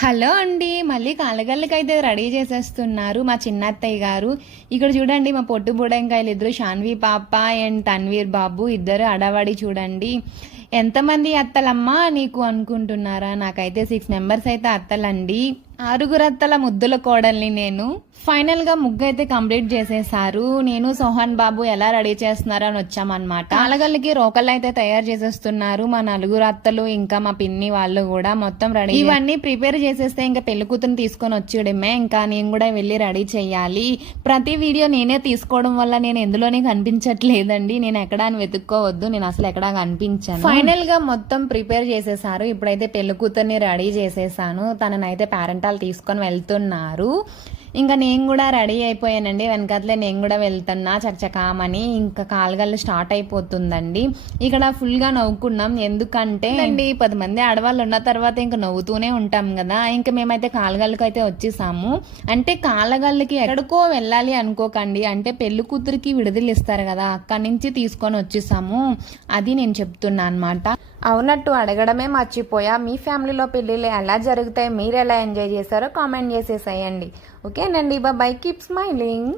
Hello అండి, మళ్ళీ కాలగల్లకైతే ready చేసేస్తున్నారు మా చిన్నత్తయ్య గారు. ఇక్కడ చూడండి, మా పొట్టు బుడంకాయలు ఇద్దరు, శాన్వి పాప అండ్ తన్వీర్ బాబు ఇద్దరు అడవాడి. చూడండి ఎంతమంది అత్తలమ్మా నీకు అనుకుంటున్నారా? నాకైతే 6 మెంబర్స్ అయితే అత్తలండి. 6 అత్తల ముద్దుల కోడల్ని నేను. ఫైనల్ గా ముగ్గు అయితే కంప్లీట్ చేసేసారు. నేను సోహన్ బాబు ఎలా రెడీ చేస్తున్నారు అని వచ్చామన్నమాట. కాలగల్లికి రోకళ్ళు అయితే తయారు చేసేస్తున్నారు మా 4 అత్తలు, ఇంకా మా పిన్ని వాళ్ళు కూడా మొత్తం రెడీ. ఇవన్నీ ప్రిపేర్ చేసేస్తే ఇంకా పెళ్లి కూతురు తీసుకొని వచ్చేయడమే. ఇంకా నేను కూడా వెళ్ళి రెడీ చెయ్యాలి. ప్రతి వీడియో నేనే తీసుకోవడం వల్ల నేను ఎందులోనే కనిపించట్లేదండి. నేను ఎక్కడా అని వెతుక్కోవద్దు, నేను అసలు ఎక్కడా కనిపించాను. ఫైనల్ గా మొత్తం ప్రిపేర్ చేసేసారు. ఇప్పుడైతే పెళ్లి కూతుర్ని రెడీ చేసేసాను. తననైతే పేరెంటాలు తీసుకొని వెళ్తున్నారు. ఇంకా నేను కూడా రెడీ అయిపోయానండి. వెనకట్లే నేను కూడా వెళ్తున్నా చకచకామని. ఇంకా కాలగల్లు స్టార్ట్ అయిపోతుందండి. ఇక్కడ ఫుల్ గా నవ్వుకున్నాం. ఎందుకంటే అండి 10 మంది ఆడవాళ్ళు ఉన్న తర్వాత ఇంకా నవ్వుతూనే ఉంటాం కదా. ఇంకా మేమైతే కాలగల్లుకి అయితే వచ్చేసాము. అంటే కాలగల్లుకి ఎక్కడికో వెళ్ళాలి అనుకోకండి, అంటే పెళ్లి కూతురికి విడుదల ఇస్తారు కదా, అక్కడి నుంచి తీసుకొని వచ్చేసాము. అది నేను చెప్తున్నా అనమాట. అవునట్టు అడగడమే మర్చిపోయా, మీ ఫ్యామిలీలో పెళ్ళిళ్ళు ఎలా జరుగుతాయి, మీరు ఎలా ఎంజాయ్ చేశారో కామెంట్ చేసేసేయండి. ఓకేనండి, బాయ్, కీప్ స్మైలింగ్.